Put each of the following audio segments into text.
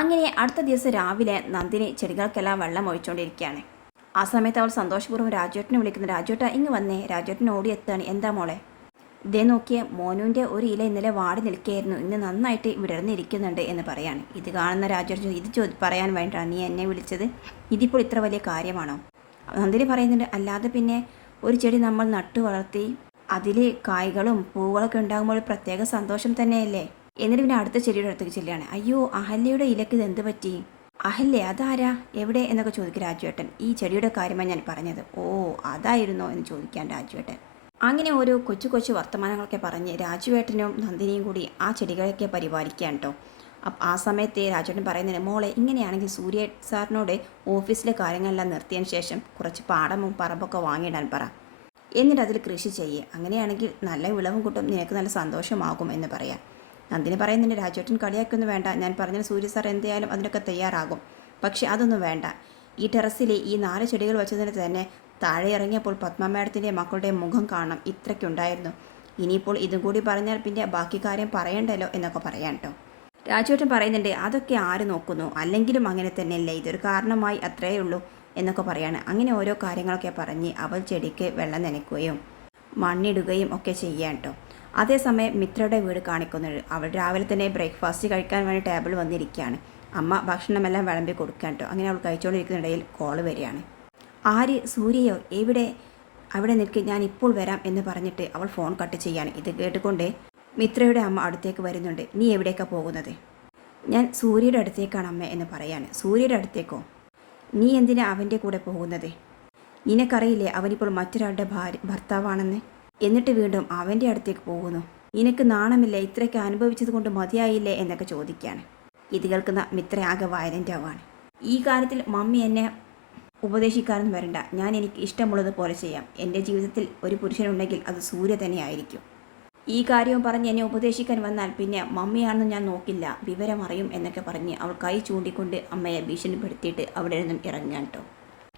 അങ്ങനെ അടുത്ത ദിവസം രാവിലെ നന്ദിനി ചെടികൾക്കെല്ലാം വെള്ളം ഒഴിച്ചുകൊണ്ടിരിക്കുകയാണ്. ആ സമയത്ത് അവൾ സന്തോഷപൂർവ്വം രാജുവേട്ടനെ വിളിക്കുന്നു. രാജുവേട്ട ഇങ്ങ് വന്നേ. രാജുവേട്ടൻ ഓടിയെത്താണ്. എന്താ മോളെ? ഇതേ നോക്കിയ മോനുവിൻ്റെ ഒരു ഇല ഇന്നലെ വാടി നിൽക്കുകയായിരുന്നു, ഇന്ന് നന്നായിട്ട് വിടർന്നിരിക്കുന്നുണ്ട് എന്ന് പറയാണ്. ഇത് കാണുന്ന രാജുവേട്ടൻ ഇത് പറയാൻ വേണ്ടിയിട്ടാണ് നീ എന്നെ വിളിച്ചത്? ഇതിപ്പോൾ ഇത്ര വലിയ കാര്യമാണോ? നന്ദിനി പറയുന്നുണ്ട്, അല്ലാതെ പിന്നെ ഒരു ചെടി നമ്മൾ നട്ടു വളർത്തി അതിൽ കായ്കളും പൂവുകളൊക്കെ ഉണ്ടാകുമ്പോൾ പ്രത്യേക സന്തോഷം തന്നെയല്ലേ. എന്നിട്ട് പിന്നെ അടുത്ത ചെടിയുടെ അടുത്തേക്ക് ചെല്ലുകയാണ്. അയ്യോ, അഹല്യയുടെ ഇലക്ക് ഇത് എന്ത് പറ്റി? അഹല്യ അതാരാ, എവിടെ എന്നൊക്കെ ചോദിക്കും രാജുവേട്ടൻ. ഈ ചെടിയുടെ കാര്യമാണ് ഞാൻ പറഞ്ഞത്. ഓ അതായിരുന്നോ എന്ന് ചോദിക്കാൻ രാജുവേട്ടൻ. അങ്ങനെ ഓരോ കൊച്ചു കൊച്ചു വർത്തമാനങ്ങളൊക്കെ പറഞ്ഞ് രാജുവേട്ടനും നന്ദിനിയും കൂടി ആ ചെടികളൊക്കെ പരിപാലിക്കാൻ കേട്ടോ. ആ സമയത്ത് രാജുവേട്ടൻ പറയുന്നതിന്, മോളെ ഇങ്ങനെയാണെങ്കിൽ സൂര്യ സാറിനോട് ഓഫീസിലെ കാര്യങ്ങളെല്ലാം നിർത്തിയതിന് ശേഷം കുറച്ച് പാടമും പറമ്പൊക്കെ വാങ്ങിയിടാൻ പറ, എന്നിട്ട് അതിൽ കൃഷി ചെയ്യുക. അങ്ങനെയാണെങ്കിൽ നല്ല വിളവും കിട്ടും, നിനക്ക് നല്ല സന്തോഷമാകും എന്ന് പറയാം. നന്ദിനി പറയുന്നുണ്ട്, രാജുവേട്ടൻ കളിയാക്കൊന്നും വേണ്ട, ഞാൻ പറഞ്ഞ സൂര്യ സാർ എന്തായാലും അതിനൊക്കെ തയ്യാറാകും. പക്ഷെ അതൊന്നും വേണ്ട. ഈ ടെറസിൽ ഈ 4 ചെടികൾ വെച്ചതിന് തന്നെ താഴെ ഇറങ്ങിയപ്പോൾ പത്മ മാഡത്തിൻ്റെ മക്കളുടെ മുഖം കാണണം, ഇത്രയ്ക്കുണ്ടായിരുന്നു. ഇനിയിപ്പോൾ ഇതും കൂടി പറഞ്ഞാൽ പിന്നെ ബാക്കി കാര്യം പറയണ്ടല്ലോ എന്നൊക്കെ പറയാം കേട്ടോ. രാജുവേട്ടൻ പറയുന്നുണ്ട്, അതൊക്കെ ആര് നോക്കുന്നു, അല്ലെങ്കിലും അങ്ങനെ തന്നെയല്ലേ, ഇതൊരു കാരണമായി അത്രയേ ഉള്ളൂ എന്നൊക്കെ പറയാണ്. അങ്ങനെ ഓരോ കാര്യങ്ങളൊക്കെ പറഞ്ഞ് അവൾ ചെടിക്ക് വെള്ളം നനയ്ക്കുകയും മണ്ണിടുകയും ഒക്കെ ചെയ്യാൻ കേട്ടോ. അതേസമയം മിത്രയുടെ വീട് കാണിക്കുന്നത്, അവൾ രാവിലെ തന്നെ ബ്രേക്ക്ഫാസ്റ്റ് കഴിക്കാൻ വേണ്ടി ടേബിൾ വന്നിരിക്കുകയാണ്. അമ്മ ഭക്ഷണമെല്ലാം വിളമ്പി കൊടുക്കാൻ കേട്ടോ. അങ്ങനെ അവൾ കഴിച്ചുകൊണ്ടിരിക്കുന്നിടയിൽ കോള് വരികയാണ്. ആര്? സൂര്യയോ? എവിടെ? അവിടെ നിൽക്ക്, ഞാൻ ഇപ്പോൾ വരാം എന്ന് പറഞ്ഞിട്ട് അവൾ ഫോൺ കട്ട് ചെയ്യാണ്. ഇത് കേട്ടുകൊണ്ട് മിത്രയുടെ അമ്മ അടുത്തേക്ക് വരുന്നുണ്ട്. നീ എവിടേക്കാണ് പോകുന്നത്? ഞാൻ സൂര്യയുടെ അടുത്തേക്കാണ് അമ്മ എന്ന് പറയാണ്. സൂര്യയുടെ അടുത്തേക്കോ? നീ എന്തിനാ അവൻ്റെ കൂടെ പോകുന്നത്? നിനക്കറിയില്ലേ അവനിപ്പോൾ മറ്റൊരാളുടെ ഭർത്താവാണെന്ന്? എന്നിട്ട് വീണ്ടും അവൻ്റെ അടുത്തേക്ക് പോകുന്നു. നിനക്ക് നാണമില്ല? ഇത്രയ്ക്ക് അനുഭവിച്ചത് കൊണ്ട് മതിയായില്ലേ എന്നൊക്കെ ചോദിക്കുകയാണ്. ഇത് കേൾക്കുന്ന മിത്ര ആകെ വയലൻ്റ് ആവാണ്. ഈ കാര്യത്തിൽ മമ്മി എന്നെ ഉപദേശിക്കാനൊന്നും വരണ്ട, ഞാൻ എനിക്ക് ഇഷ്ടമുള്ളത് പോലെ ചെയ്യാം. എൻ്റെ ജീവിതത്തിൽ ഒരു പുരുഷനുണ്ടെങ്കിൽ അത് സൂര്യ തന്നെയായിരിക്കും. ഈ കാര്യവും പറഞ്ഞ് എന്നെ ഉപദേശിക്കാൻ വന്നാൽ പിന്നെ മമ്മിയാണെന്ന് ഞാൻ നോക്കില്ല, വിവരം അറിയും എന്നൊക്കെ പറഞ്ഞ് അവൾ കൈ ചൂണ്ടിക്കൊണ്ട് അമ്മയെ ഭീഷണിപ്പെടുത്തിയിട്ട് അവിടെ നിന്നും ഇറങ്ങാൻ കേട്ടോ.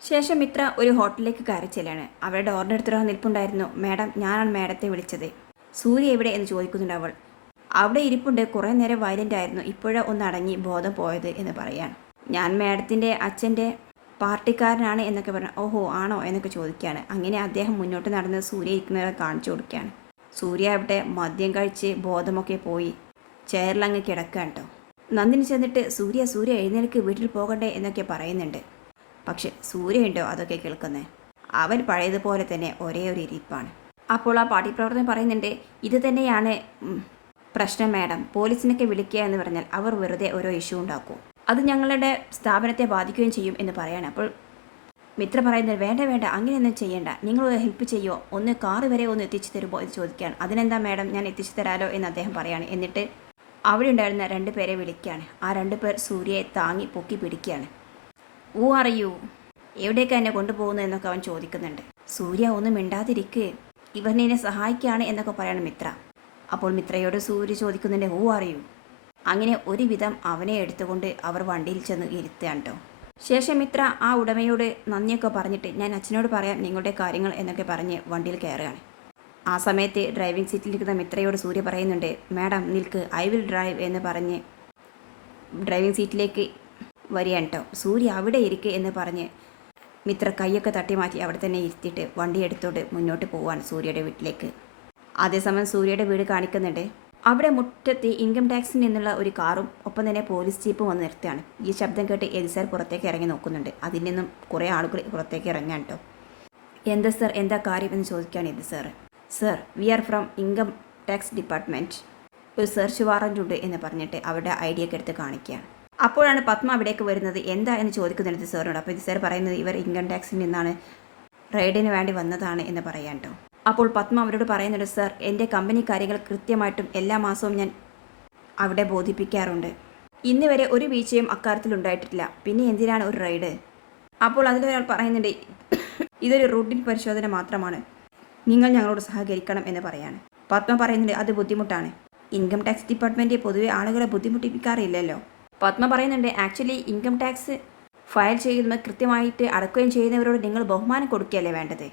ശേഷം മിത്ര ഒരു ഹോട്ടലിലേക്ക് കയറി ചെല്ലാണ്. അവരുടെ ഓർഡർ എടുത്തൊരാൾ നിൽപ്പുണ്ടായിരുന്നു. മാഡം, ഞാനാണ് മാഡത്തെ വിളിച്ചത്. സൂര്യ എവിടെ എന്ന് ചോദിക്കുന്നുണ്ട് അവൾ. അവിടെ ഇരിപ്പുണ്ട്, കുറേ നേരം വയലൻ്റ് ആയിരുന്നു, ഇപ്പോഴേ ഒന്ന് അടങ്ങി ബോധം പോയത് എന്ന് പറയാൻ. ഞാൻ മാഡത്തിൻ്റെ അച്ഛൻ്റെ പാർട്ടിക്കാരനാണ് എന്നൊക്കെ പറഞ്ഞു. ഓഹോ ആണോ എന്നൊക്കെ ചോദിക്കുകയാണ്. അങ്ങനെ അദ്ദേഹം മുന്നോട്ട് നടന്ന് സൂര്യ ഇരിക്കുന്നവരെ കാണിച്ചു കൊടുക്കുകയാണ്. സൂര്യ അവിടെ മദ്യം കഴിച്ച് ബോധമൊക്കെ പോയി ചെയറിലങ്ങ് കിടക്കാൻ കേട്ടോ. നന്ദിനി ചെന്നിട്ട് സൂര്യ സൂര്യ എഴുന്നേൽക്ക്, വീട്ടിൽ പോകണ്ടേ എന്നൊക്കെ പറയുന്നുണ്ട്. പക്ഷെ സൂര്യ ഉണ്ടോ അതൊക്കെ കേൾക്കുന്നത്? അവൻ പഴയതുപോലെ തന്നെ ഒരേ ഒരു ഇരിപ്പാണ്. അപ്പോൾ ആ പാർട്ടി പ്രവർത്തകൻ പറയുന്നുണ്ട്, ഇത് തന്നെയാണ് പ്രശ്നം മാഡം, പോലീസിനൊക്കെ വിളിക്കുക എന്ന് പറഞ്ഞാൽ അവർ വെറുതെ ഓരോ ഇഷ്യൂ ഉണ്ടാക്കും, അത് ഞങ്ങളുടെ സ്ഥാപനത്തെ ബാധിക്കുകയും ചെയ്യും എന്ന് പറയാണ്. അപ്പോൾ മിത്ര പറയുന്നത്, വേണ്ട വേണ്ട അങ്ങനെയൊന്നും ചെയ്യേണ്ട, നിങ്ങളൊന്ന് ഹെൽപ്പ് ചെയ്യുമോ, ഒന്ന് കാറ് വരെ ഒന്ന് എത്തിച്ചു തരുമോ എന്ന് ചോദിക്കുകയാണ്. അതിനെന്താ മാഡം, ഞാൻ എത്തിച്ചു തരാലോ എന്ന് അദ്ദേഹം പറയാണ്. എന്നിട്ട് അവിടെ ഉണ്ടായിരുന്ന 2 പേരെ വിളിക്കുകയാണ്. ആ 2 പേർ സൂര്യയെ താങ്ങി പൊക്കി പിടിക്കുകയാണ്. ഊ അറിയൂ, എവിടേക്ക് എന്നെ കൊണ്ടുപോകുന്നു എന്നൊക്കെ അവൻ ചോദിക്കുന്നുണ്ട്. സൂര്യ ഒന്നും മിണ്ടാതിരിക്ക്, ഇവനെ സഹായിക്കുകയാണ് എന്നൊക്കെ പറയണം മിത്ര. അപ്പോൾ മിത്രയോട് സൂര്യ ചോദിക്കുന്നുണ്ട്, ഊ അറിയൂ. അങ്ങനെ ഒരുവിധം അവനെ എടുത്തുകൊണ്ട് അവർ വണ്ടിയിൽ ചെന്ന് ഇരുത്തുകയാണ് കേട്ടോ. ശേഷം മിത്ര ആ ഉടമയോട് നന്ദിയൊക്കെ പറഞ്ഞിട്ട്, ഞാൻ അച്ഛനോട് പറയാം നിങ്ങളുടെ കാര്യങ്ങൾ എന്നൊക്കെ പറഞ്ഞ് വണ്ടിയിൽ കയറുകയാണ്. ആ സമയത്ത് ഡ്രൈവിംഗ് സീറ്റിലിരിക്കുന്ന മിത്രയോട് സൂര്യ പറയുന്നുണ്ട്, മാഡം നിൽക്ക്, ഐ വിൽ ഡ്രൈവ് എന്ന് പറഞ്ഞ് ഡ്രൈവിംഗ് സീറ്റിലേക്ക് വരികയാണ് കേട്ടോ. സൂര്യ അവിടെ ഇരിക്കുക എന്ന് പറഞ്ഞ് മിത്ര കൈയൊക്കെ തട്ടി മാറ്റി അവിടെ തന്നെ ഇരുത്തിയിട്ട് വണ്ടി എടുത്തോണ്ട് മുന്നോട്ട് പോവാൻ സൂര്യയുടെ വീട്ടിലേക്ക്. അതേസമയം സൂര്യയുടെ വീട് കാണിക്കുന്നുണ്ട്. അവിടെ മുറ്റത്ത് ഇൻകം ടാക്സിൽ നിന്നുള്ള ഒരു കാറും ഒപ്പം തന്നെ പോലീസ് ജീപ്പും വന്ന് നിർത്തുകയാണ്. ഈ ശബ്ദം കേട്ട് എതി സാർ പുറത്തേക്ക് ഇറങ്ങി നോക്കുന്നുണ്ട്. അതിൽ നിന്നും കുറേ ആളുകൾ പുറത്തേക്ക് ഇറങ്ങാൻ കേട്ടോ. എന്താ സാർ, എന്താ കാര്യം എന്ന് ചോദിക്കുകയാണ് എതി sir. Sir, we are from income tax department, ഒരു സെർച്ച് വാറൻ്റ് ഉണ്ട് എന്ന് പറഞ്ഞിട്ട് അവരുടെ ഐഡിയ ഒക്കെ എടുത്ത് കാണിക്കുകയാണ്. അപ്പോഴാണ് പത്മ അവിടേക്ക് വരുന്നത്. എന്താ എന്ന് ചോദിക്കുന്നുണ്ട് സാറിനോട്. അപ്പോൾ ഇത് സാർ പറയുന്നത്, ഇവർ ഇൻകം ടാക്സിൽ നിന്നാണ് റെയ്ഡിന് വേണ്ടി വന്നതാണ് എന്ന് പറയാൻ കേട്ടോ. അപ്പോൾ പത്മ അവരോട് പറയുന്നുണ്ട്, സാർ എൻ്റെ കമ്പനി കാര്യങ്ങൾ കൃത്യമായിട്ടും എല്ലാ മാസവും ഞാൻ അവിടെ ബോധിപ്പിക്കാറുണ്ട്, ഇന്ന് വരെ ഒരു വീഴ്ചയും അക്കാര്യത്തിൽ ഉണ്ടായിട്ടില്ല, പിന്നെ എന്തിനാണ് ഒരു റെയ്ഡ്? അപ്പോൾ അതിലൊരാൾ പറയുന്നുണ്ട്, ഇതൊരു റൂട്ടീൻ പരിശോധന മാത്രമാണ്, നിങ്ങൾ ഞങ്ങളോട് സഹകരിക്കണം എന്ന് പറയാണ്. പത്മ പറയുന്നുണ്ട്, അത് ബുദ്ധിമുട്ടാണ്, ഇൻകം ടാക്സ് ഡിപ്പാർട്ട്മെൻറ്റ് പൊതുവെ ആളുകളെ ബുദ്ധിമുട്ടിപ്പിക്കാറില്ലല്ലോ. പത്മ പറയുന്നുണ്ട്, ആക്ച്വലി ഇൻകം ടാക്സ് ഫയൽ ചെയ്യുന്നത് കൃത്യമായിട്ട് അടക്കുകയും ചെയ്യുന്നവരോട് നിങ്ങൾ ബഹുമാനം കൊടുക്കുകയല്ലേ വേണ്ടത്.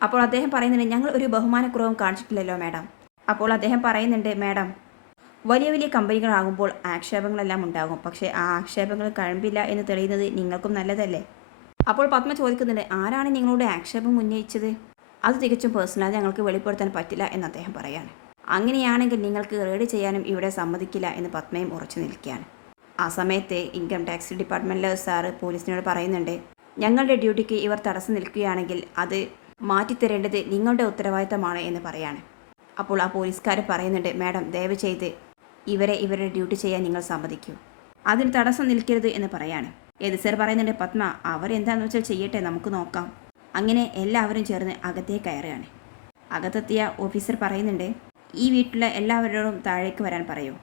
അപ്പോൾ അദ്ദേഹം പറയുന്നുണ്ട്, ഞങ്ങൾ ഒരു ബഹുമാനക്കുറവും കാണിച്ചിട്ടില്ലല്ലോ മാഡം. അപ്പോൾ അദ്ദേഹം പറയുന്നുണ്ട്, മാഡം വലിയ വലിയ കമ്പനികളാകുമ്പോൾ ആക്ഷേപങ്ങളെല്ലാം ഉണ്ടാകും. പക്ഷേ ആ ആക്ഷേപങ്ങൾ കഴമ്പില്ല എന്ന് തെളിയുന്നത് നിങ്ങൾക്കും നല്ലതല്ലേ? അപ്പോൾ പത്മ ചോദിക്കുന്നുണ്ട്, ആരാണ് നിങ്ങളോട് ആക്ഷേപം ഉന്നയിച്ചത്? അത് തികച്ചും പേഴ്സണലായി ഞങ്ങൾക്ക് വെളിപ്പെടുത്താൻ പറ്റില്ല എന്ന് അദ്ദേഹം പറയാണ്. അങ്ങനെയാണെങ്കിൽ നിങ്ങൾക്ക് റെയ്ഡ് ചെയ്യാനും ഇവിടെ സമ്മതിക്കില്ല എന്ന് പത്മയും ഉറച്ചു നിൽക്കുകയാണ്. ആ സമയത്ത് ഇൻകം ടാക്സ് ഡിപ്പാർട്ട്മെൻറ്റിലെ സാറ് പോലീസിനോട് പറയുന്നുണ്ട്, ഞങ്ങളുടെ ഡ്യൂട്ടിക്ക് ഇവർ തടസ്സം നിൽക്കുകയാണെങ്കിൽ അത് മാറ്റിത്തരേണ്ടത് നിങ്ങളുടെ ഉത്തരവാദിത്തമാണ് എന്ന് പറയാണ്. അപ്പോൾ ആ പോലീസുകാർ പറയുന്നുണ്ട്, മാഡം ദയവ് ചെയ്ത് ഇവരുടെ ഡ്യൂട്ടി ചെയ്യാൻ നിങ്ങൾ സമ്മതിക്കൂ, അതിന് തടസ്സം നിൽക്കരുത് എന്ന് പറയാണ്. ഏത് സാർ പറയുന്നുണ്ട്, പത്മ അവരെന്താണെന്ന് വെച്ചാൽ ചെയ്യട്ടെ, നമുക്ക് നോക്കാം. അങ്ങനെ എല്ലാവരും ചേർന്ന് അകത്തേക്ക് കയറുകയാണ്. അകത്തെത്തിയ ഓഫീസർ പറയുന്നുണ്ട്, ഈ വീട്ടിലെ എല്ലാവരോടും താഴേക്ക് വരാൻ പറയൂ,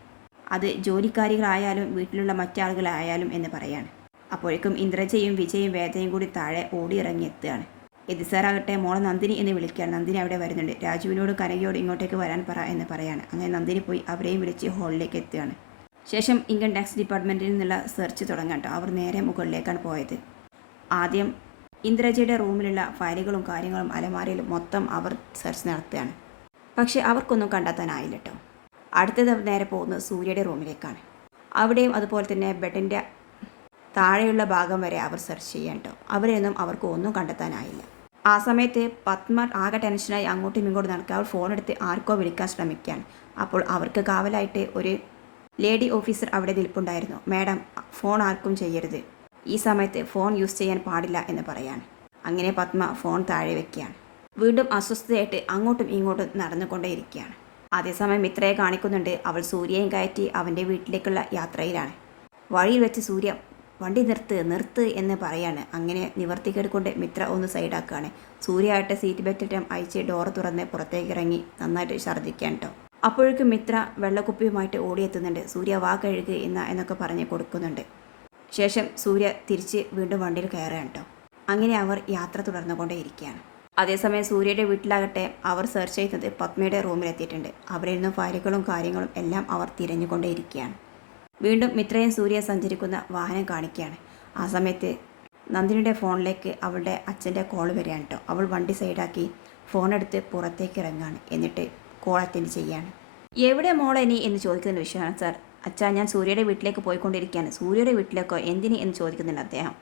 അത് ജോലിക്കാരികളായാലും വീട്ടിലുള്ള മറ്റാളുകളായാലും എന്ന് പറയാണ്. അപ്പോഴേക്കും ഇന്ദ്രജയും വിജയും വേദയും കൂടി താഴെ ഓടി ഇറങ്ങി എത്തുകയാണ്. എതി സാറാകട്ടെ മോളെ നന്ദിനി എന്ന് വിളിക്കുകയാണ്. നന്ദിനി അവിടെ വരുന്നുണ്ട്. രാജുവിനോടും കനകയോടും ഇങ്ങോട്ടേക്ക് വരാൻ പറ എന്ന് പറയാണ്. അങ്ങനെ നന്ദിനി പോയി അവരെയും വിളിച്ച് ഹാളിലേക്ക് എത്തുകയാണ്. ശേഷം ഇൻകം ടാക്സ് ഡിപ്പാർട്ട്മെൻറ്റിൽ നിന്നുള്ള സെർച്ച് തുടങ്ങാം കേട്ടോ. അവർ നേരെ മുകളിലേക്കാണ് പോയത്. ആദ്യം ഇന്ദ്രജയുടെ റൂമിലുള്ള ഫയലുകളും കാര്യങ്ങളും അലമാരയിലും മൊത്തം അവർ സെർച്ച് നടത്തുകയാണ്. പക്ഷേ അവർക്കൊന്നും കണ്ടെത്താനായില്ല കേട്ടോ. അടുത്തത് നേരെ പോകുന്നത് സൂര്യയുടെ റൂമിലേക്കാണ്. അവിടെയും അതുപോലെ തന്നെ ബെഡിൻ്റെ താഴെയുള്ള ഭാഗം വരെ അവർ സെർച്ച് ചെയ്യാൻ കേട്ടോ. അവരെയൊന്നും അവർക്ക് ഒന്നും കണ്ടെത്താനായില്ല. ആ സമയത്ത് പത്മ ആകെ ടെൻഷനായി അങ്ങോട്ടും ഇങ്ങോട്ടും നടക്കുക. അവൾ ഫോണെടുത്ത് ആർക്കോ വിളിക്കാൻ ശ്രമിക്കുകയാണ്. അപ്പോൾ അവർക്ക് കാവലായിട്ട് ഒരു ലേഡി ഓഫീസർ അവിടെ നിൽപ്പുണ്ടായിരുന്നു. മാഡം ഫോൺ ആർക്കും ചെയ്യരുത്, ഈ സമയത്ത് ഫോൺ യൂസ് ചെയ്യാൻ പാടില്ല എന്ന് പറയാണ്. അങ്ങനെ പത്മ ഫോൺ താഴെ വയ്ക്കുകയാണ്. വീണ്ടും അസ്വസ്ഥതയായിട്ട് അങ്ങോട്ടും ഇങ്ങോട്ടും നടന്നുകൊണ്ടേയിരിക്കുകയാണ്. അതേസമയം മിത്രയെ കാണിക്കുന്നുണ്ട്. അവൾ സൂര്യയും കയറ്റി അവൻ്റെ വീട്ടിലേക്കുള്ള യാത്രയിലാണ്. വഴിയിൽ വെച്ച് സൂര്യ വണ്ടി നിർത്ത് എന്ന് പറയാണ്. അങ്ങനെ നിവർത്തിക്കെടുക്കൊണ്ട് മിത്ര ഒന്ന് സൈഡാക്കുകയാണ്. സൂര്യ ആയിട്ട് സീറ്റ് ബെൽറ്റ് അയച്ച് ഡോറ് തുറന്ന് പുറത്തേക്ക് ഇറങ്ങി നന്നായിട്ട് ഛർദ്ദിക്കാൻ കേട്ടോ. അപ്പോഴേക്കും മിത്ര വെള്ളക്കുപ്പിയുമായിട്ട് ഓടിയെത്തുന്നുണ്ട്. സൂര്യ വാ കഴുകുക എന്നൊക്കെ പറഞ്ഞ് കൊടുക്കുന്നുണ്ട്. ശേഷം സൂര്യ തിരിച്ച് വീണ്ടും വണ്ടിയിൽ കയറുകയാണ് കേട്ടോ. അങ്ങനെ അവർ യാത്ര തുടർന്നുകൊണ്ടേയിരിക്കുകയാണ്. അതേസമയം സൂര്യയുടെ വീട്ടിലാകട്ടെ അവർ സെർച്ച് ചെയ്യുന്നത് പത്മയുടെ റൂമിലെത്തിയിട്ടുണ്ട്. അവിടെ നിന്നും ഫയലുകളും കാര്യങ്ങളും എല്ലാം അവർ തിരഞ്ഞുകൊണ്ടേയിരിക്കുകയാണ്. വീണ്ടും മിത്രയും സൂര്യ സഞ്ചരിക്കുന്ന വാഹനം കാണിക്കുകയാണ്. ആ സമയത്ത് നന്ദിനിയുടെ ഫോണിലേക്ക് അവളുടെ അച്ഛൻ്റെ കോൾ വരികയാണ് കേട്ടോ. അവൾ വണ്ടി സൈഡാക്കി ഫോണെടുത്ത് പുറത്തേക്ക് ഇറങ്ങുകയാണ്. എന്നിട്ട് കോൾ അറ്റൻഡ് ചെയ്യാണ്. എവിടെ മോളെ നീ എന്ന് ചോദിക്കുന്ന വിഷയമാണ്. സാർ അച്ഛാ, ഞാൻ സൂര്യയുടെ വീട്ടിലേക്ക് പോയിക്കൊണ്ടിരിക്കുകയാണ്. സൂര്യയുടെ വീട്ടിലേക്കോ? എന്തിന് എന്ന് ചോദിക്കുന്നുണ്ട് അദ്ദേഹം.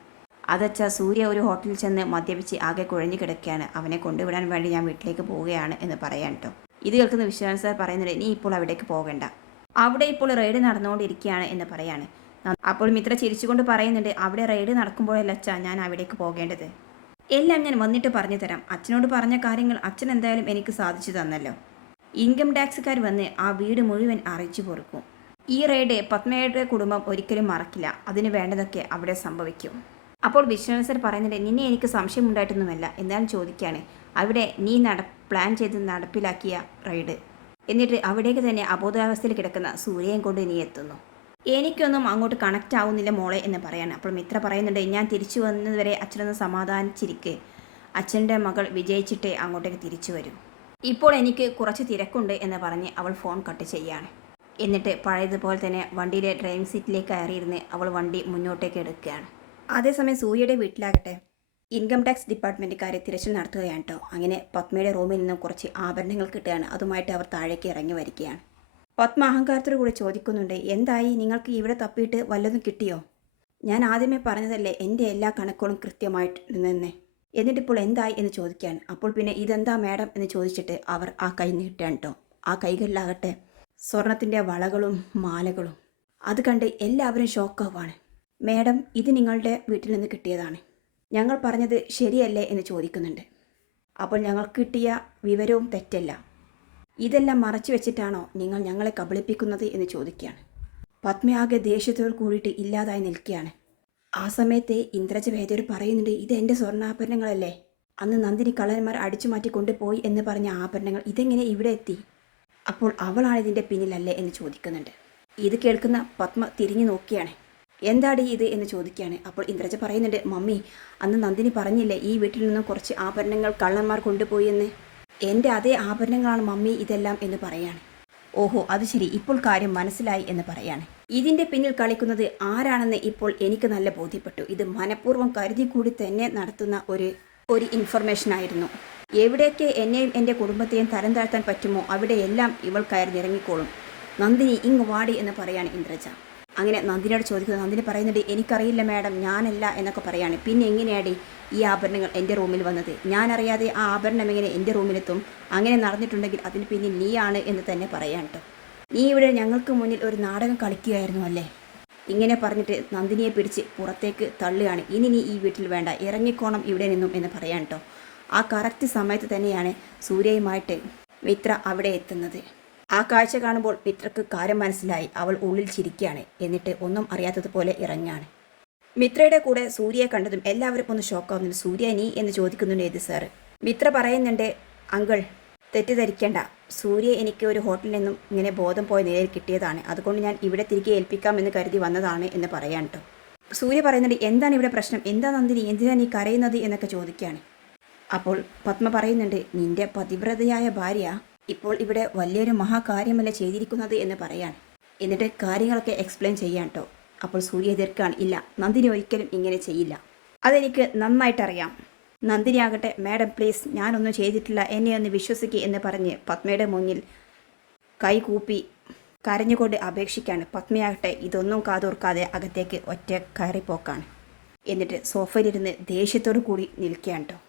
അതച്ഛാ, സൂര്യ ഒരു ഹോട്ടലിൽ ചെന്ന് മദ്യപിച്ച് ആകെ കുഴഞ്ഞു കിടക്കുകയാണ്. അവനെ കൊണ്ടുവിടാൻ വേണ്ടി ഞാൻ വീട്ടിലേക്ക് പോവുകയാണ് എന്ന് പറയാൻ കേട്ടോ. ഇത് കേൾക്കുന്ന വിശ്വനാഥ് സാർ പറയുന്നുണ്ട്, നീ ഇപ്പോൾ അവിടേക്ക് പോകണ്ട, അവിടെ ഇപ്പോൾ റെയ്ഡ് നടന്നുകൊണ്ടിരിക്കുകയാണ് എന്ന് പറയാണ്. അപ്പോൾ മിത്ര ചിരിച്ചുകൊണ്ട് പറയുന്നുണ്ട്, അവിടെ റെയ്ഡ് നടക്കുമ്പോഴല്ല അച്ഛാ ഞാൻ അവിടേക്ക് പോകേണ്ടത്, എല്ലാം ഞാൻ വന്നിട്ട് പറഞ്ഞു തരാം. അച്ഛനോട് പറഞ്ഞ കാര്യങ്ങൾ അച്ഛൻ എന്തായാലും എനിക്ക് സാധിച്ചു തന്നല്ലോ. ഇൻകം ടാക്സുകാർ വന്ന് ആ വീട് മുഴുവൻ അറിയിച്ചു കൊടുക്കും. ഈ റെയ്ഡ് പത്മയുടെ കുടുംബം ഒരിക്കലും മറക്കില്ല. അതിന് വേണ്ടതൊക്കെ അവിടെ സംഭവിക്കും. അപ്പോൾ വിശ്വനാഥ് സർ പറയുന്നുണ്ട്, നിന്നെ എനിക്ക് സംശയം ഉണ്ടായിട്ടൊന്നുമല്ല, എന്തായാലും ചോദിക്കുകയാണ്, അവിടെ നീ പ്ലാൻ ചെയ്ത് നടപ്പിലാക്കിയ റെയ്ഡ്, എന്നിട്ട് അവിടേക്ക് തന്നെ അബോധാവസ്ഥയിൽ കിടക്കുന്ന സൂര്യയും കൊണ്ട് നീ എത്തുന്നു. എനിക്കൊന്നും അങ്ങോട്ട് കണക്റ്റ് ആവുന്നില്ല മോളെ എന്ന് പറയാണ്. അപ്പോൾ മിത്ര പറയുന്നുണ്ട്, ഞാൻ തിരിച്ചു വന്നതുവരെ അച്ഛനൊന്ന് സമാധാനിച്ചിരിക്കെ, അച്ഛൻ്റെ മകൾ വിജയിച്ചിട്ടേ അങ്ങോട്ടേക്ക് തിരിച്ചു വരൂ. ഇപ്പോൾ എനിക്ക് കുറച്ച് തിരക്കുണ്ട് എന്ന് പറഞ്ഞ് അവൾ ഫോൺ കട്ട് ചെയ്യാണ്. എന്നിട്ട് പഴയതുപോലെ തന്നെ വണ്ടിയിലെ ഡ്രൈവിംഗ് സീറ്റിലേക്ക് കയറിയിരുന്ന് അവൾ വണ്ടി മുന്നോട്ടേക്ക് എടുക്കുകയാണ്. അതേസമയം സൂര്യയുടെ വീട്ടിലാകട്ടെ ഇൻകം ടാക്സ് ഡിപ്പാർട്ട്മെൻറ്റുകാരെ തിരച്ചിൽ നടത്തുകയാണ് കേട്ടോ. അങ്ങനെ പത്മയുടെ റൂമിൽ നിന്നും കുറച്ച് ആഭരണങ്ങൾ കിട്ടുകയാണ്. അതുമായിട്ട് അവർ താഴേക്ക് ഇറങ്ങി വരികയാണ്. പത്മ അഹങ്കാരത്തോടു കൂടി ചോദിക്കുന്നുണ്ട്, എന്തായി, നിങ്ങൾക്ക് ഇവിടെ തപ്പിയിട്ട് വല്ലതും കിട്ടിയോ? ഞാൻ ആദ്യമേ പറഞ്ഞതല്ലേ എൻ്റെ എല്ലാ കണക്കുകളും കൃത്യമായിട്ട് നിന്ന്, എന്നിട്ടിപ്പോൾ എന്തായി എന്ന് ചോദിക്കുകയാണ്. അപ്പോൾ പിന്നെ ഇതെന്താ മാഡം എന്ന് ചോദിച്ചിട്ട് അവർ ആ കൈ നീട്ടുകയാണ് കേട്ടോ. ആ കൈകളിലാകട്ടെ സ്വർണത്തിൻ്റെ വളകളും മാലകളും. അത് കണ്ട് എല്ലാവരും ഷോക്കാവാണ്. മാഡം, ഇത് നിങ്ങളുടെ വീട്ടിൽ നിന്ന് കിട്ടിയതാണ്, ഞങ്ങൾ പറഞ്ഞത് ശരിയല്ലേ എന്ന് ചോദിക്കുന്നുണ്ട്. അപ്പോൾ ഞങ്ങൾക്ക് കിട്ടിയ വിവരവും തെറ്റല്ല, ഇതെല്ലാം മറച്ചു വെച്ചിട്ടാണോ നിങ്ങൾ ഞങ്ങളെ കബളിപ്പിക്കുന്നത് എന്ന് ചോദിക്കുകയാണ്. പത്മയാകെ ദേഷ്യത്തോട് കൂടിയിട്ട് ഇല്ലാതായി നിൽക്കുകയാണ്. ആ സമയത്ത് ഇന്ദ്രജ വേദയോട് പറയുന്നുണ്ട്, ഇത് എൻ്റെ സ്വർണ്ണാഭരണങ്ങളല്ലേ, അന്ന് നന്ദിനി കള്ളന്മാർ അടിച്ചു മാറ്റി കൊണ്ടുപോയി എന്ന് പറഞ്ഞ ആഭരണങ്ങൾ ഇതെങ്ങനെ ഇവിടെ എത്തി? അപ്പോൾ അവളാണ് ഇതിൻ്റെ പിന്നിലല്ലേ എന്ന് ചോദിക്കുന്നുണ്ട്. ഇത് കേൾക്കുന്ന പത്മ തിരിഞ്ഞു നോക്കിയാണ്. എന്താടി ഇത് എന്ന് ചോദിക്കുകയാണ്. അപ്പോൾ ഇന്ദ്രജ പറയുന്നുണ്ട്, മമ്മി, അന്ന് നന്ദിനി പറഞ്ഞില്ലേ ഈ വീട്ടിൽ നിന്നും കുറച്ച് ആഭരണങ്ങൾ കള്ളന്മാർ കൊണ്ടുപോയി എന്ന്, എൻ്റെ അതേ ആഭരണങ്ങളാണ് മമ്മി ഇതെല്ലാം എന്ന് പറയാണ്. ഓഹോ, അത് ശരി, ഇപ്പോൾ കാര്യം മനസ്സിലായി എന്ന് പറയാണ്. ഇതിൻ്റെ പിന്നിൽ കളിക്കുന്നത് ആരാണെന്ന് ഇപ്പോൾ എനിക്ക് നല്ല ബോധ്യപ്പെട്ടു. ഇത് മനഃപൂർവ്വം കരുതി കൂടി തന്നെ നടത്തുന്ന ഒരു ഇൻഫർമേഷൻ ആയിരുന്നു. എവിടെയൊക്കെ എന്നെയും എൻ്റെ കുടുംബത്തെയും തരം താഴ്ത്താൻ പറ്റുമോ അവിടെയെല്ലാം ഇവൾ കയറി ഇറങ്ങിക്കോളും. നന്ദിനി ഇങ്ങ് വാടി എന്ന് പറയാണ് ഇന്ദ്രജ. അങ്ങനെ നന്ദിനിയോട് ചോദിക്കുന്നത് നന്ദിനി പറയുന്നുണ്ട് എനിക്കറിയില്ല മാഡം, ഞാനല്ല എന്നൊക്കെ പറയാണ്. പിന്നെ എങ്ങനെയാടി ഈ ആഭരണങ്ങൾ എൻ്റെ റൂമിൽ വന്നത്? ഞാനറിയാതെ ആ ആഭരണം എങ്ങനെ എൻ്റെ റൂമിലെത്തും? അങ്ങനെ നടന്നിട്ടുണ്ടെങ്കിൽ അതിന് പിന്നിൽ നീയാണ് എന്ന് തന്നെ പറയാൻ കേട്ടോ. നീ ഇവിടെ ഞങ്ങൾക്ക് മുന്നിൽ ഒരു നാടകം കളിക്കുകയായിരുന്നു അല്ലേ? ഇങ്ങനെ പറഞ്ഞിട്ട് നന്ദിനിയെ പിടിച്ച് പുറത്തേക്ക് തള്ളുകയാണ്. ഇനി നീ ഈ വീട്ടിൽ വേണ്ട, ഇറങ്ങിക്കോണം ഇവിടെ നിന്നും എന്ന് പറയാൻ കേട്ടോ. ആ കറക്റ്റ് സമയത്ത് തന്നെയാണ് സൂര്യയുമായിട്ട് മിത്ര അവിടെ എത്തുന്നത്. ആ കാഴ്ച കാണുമ്പോൾ മിത്രക്ക് കാര്യം മനസ്സിലായി. അവൾ ഉള്ളിൽ ചിരിക്കുകയാണ്. എന്നിട്ട് ഒന്നും അറിയാത്തതുപോലെ ഇറങ്ങാണ്. മിത്രയുടെ കൂടെ സൂര്യയെ കണ്ടതും എല്ലാവരും ഒന്ന് ഷോക്കാവുന്നുണ്ട്. സൂര്യ നീ എന്ന് ചോദിക്കുന്നുണ്ട് ഏത് സാറ്. മിത്ര പറയുന്നുണ്ട് അങ്കിൾ തെറ്റിദ്ധരിക്കേണ്ട, സൂര്യ എനിക്ക് ഒരു ഹോട്ടലിൽ നിന്നും ഇങ്ങനെ ബോധം പോയ നിലയിൽ കിട്ടിയതാണ്, അതുകൊണ്ട് ഞാൻ ഇവിടെ തിരികെ ഏൽപ്പിക്കാമെന്ന് കരുതി വന്നതാണ് എന്ന് പറയാൻ കേട്ടോ. സൂര്യ പറയുന്നുണ്ട് എന്താണ് ഇവിടെ പ്രശ്നം, എന്താ നന്ദിനി, എന്തിനാണ് നീ കരയുന്നത് എന്നൊക്കെ ചോദിക്കുകയാണ്. അപ്പോൾ പത്മ പറയുന്നുണ്ട് നിന്റെ പതിവ്രതയായ ഭാര്യ ഇപ്പോൾ ഇവിടെ വലിയൊരു മഹാകാര്യമല്ല ചെയ്തിരിക്കുന്നത് എന്ന് പറയാൻ. എന്നിട്ട് കാര്യങ്ങളൊക്കെ എക്സ്പ്ലെയിൻ ചെയ്യാൻ കേട്ടോ. അപ്പോൾ സൂര്യ എതിർക്കാണ്. ഇല്ല, നന്ദിനി ഒരിക്കലും ഇങ്ങനെ ചെയ്യില്ല, അതെനിക്ക് നന്നായിട്ടറിയാം. നന്ദിനി ആകട്ടെ മാഡം പ്ലീസ് ഞാനൊന്നും ചെയ്തിട്ടില്ല, എന്നെ ഒന്ന് വിശ്വസിക്കുക എന്ന് പറഞ്ഞ് പത്മയുടെ മുന്നിൽ കൈ കൂപ്പി കരഞ്ഞുകൊണ്ട് അപേക്ഷിക്കാണ്. പത്മയാകട്ടെ ഇതൊന്നും കാതോർക്കാതെ അകത്തേക്ക് ഒറ്റ കയറിപ്പോക്കാണ്. എന്നിട്ട് സോഫയിലിരുന്ന് ദേഷ്യത്തോടു കൂടി നിൽക്കുകയാണ് കേട്ടോ.